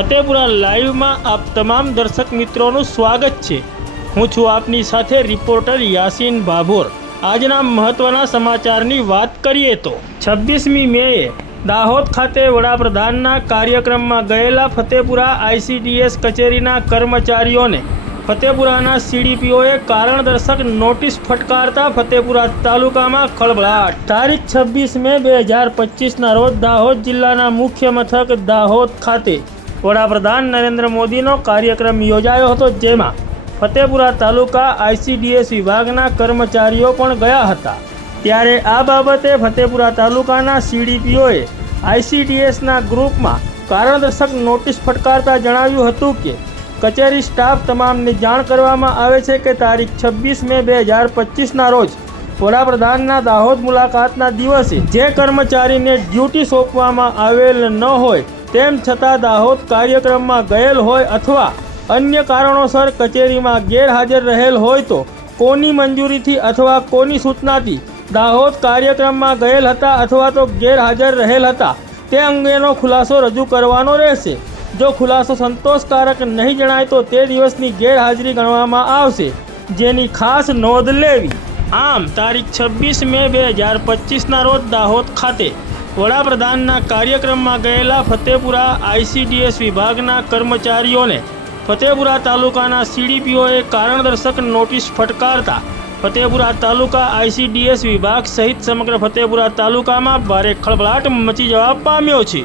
ફતેપુરા લાઈવમાં આપ તમામ દર્શક મિત્રોનું સ્વાગત છે। હું છું આપની સાથે રિપોર્ટર યાસીન ભાભોર। આજના મહત્વના સમાચારની વાત કરીએ તો 26મી મેએ દાહોદ ખાતે વડાપ્રધાનના કાર્યક્રમમાં ગયેલા ફતેપુરા આઈસીડીએસ કચેરીના કર્મચારીઓને ફતેપુરાના સીડીપીઓએ કારણદર્શક નોટિસ ફટકારતા ફતેપુરા તાલુકામાં ખળભળાટ। તારીખ 26 મે 2025ના રોજ દાહોદ જિલ્લાના મુખ્ય મથક દાહોદ ખાતે વડાપ્રધાન નરેન્દ્ર મોદીનો કાર્યક્રમ યોજાયો હતો, જેમાં ફતેપુરા તાલુકા આઈસીડીએસ વિભાગના કર્મચારીઓ પણ ગયા હતા। ત્યારે આ બાબતે ફતેપુરા તાલુકાના સીડીપીઓએ આઈસીડીએસના ગ્રુપમાં કારણદર્શક નોટિસ ફટકારતા જણાવ્યું હતું કે કચેરી સ્ટાફ તમામને જાણ કરવામાં આવે છે કે તારીખ 26 મે 2025ના રોજ વડાપ્રધાનના દાહોદ મુલાકાતના દિવસે જે કર્મચારીને ડ્યુટી સોંપવામાં આવેલ ન હોય તેમ છતાં દાહોદ કાર્યક્રમમાં ગયેલ હોય અથવા અન્ય કારણોસર કચેરીમાં ગેરહાજર રહેલ હોય તો કોની મંજૂરીથી અથવા કોની સૂચનાથી દાહોદ કાર્યક્રમમાં ગયેલ હતા અથવા તો ગેરહાજર રહેલ હતા તે અંગેનો ખુલાસો રજૂ કરવાનો રહેશે। જો ખુલાસો સંતોષકારક નહીં જણાય તો તે દિવસની ગેરહાજરી ગણવામાં આવશે, જેની ખાસ નોંધ લેવી। આમ તારીખ 26 મે 2025ના રોજ દાહોદ ખાતે વડાપ્રધાનના કાર્યક્રમમાં ગયેલા ફતેપુરા આઈસીડીએસ વિભાગના કર્મચારીઓને ફતેપુરા તાલુકાના સીડીપીઓએ કારણદર્શક નોટિસ ફટકારતા ફતેપુરા તાલુકા આઈસીડીએસ વિભાગ સહિત સમગ્ર ફતેપુરા તાલુકામાં ભારે ખળભળાટ મચી જવા પામ્યો છે।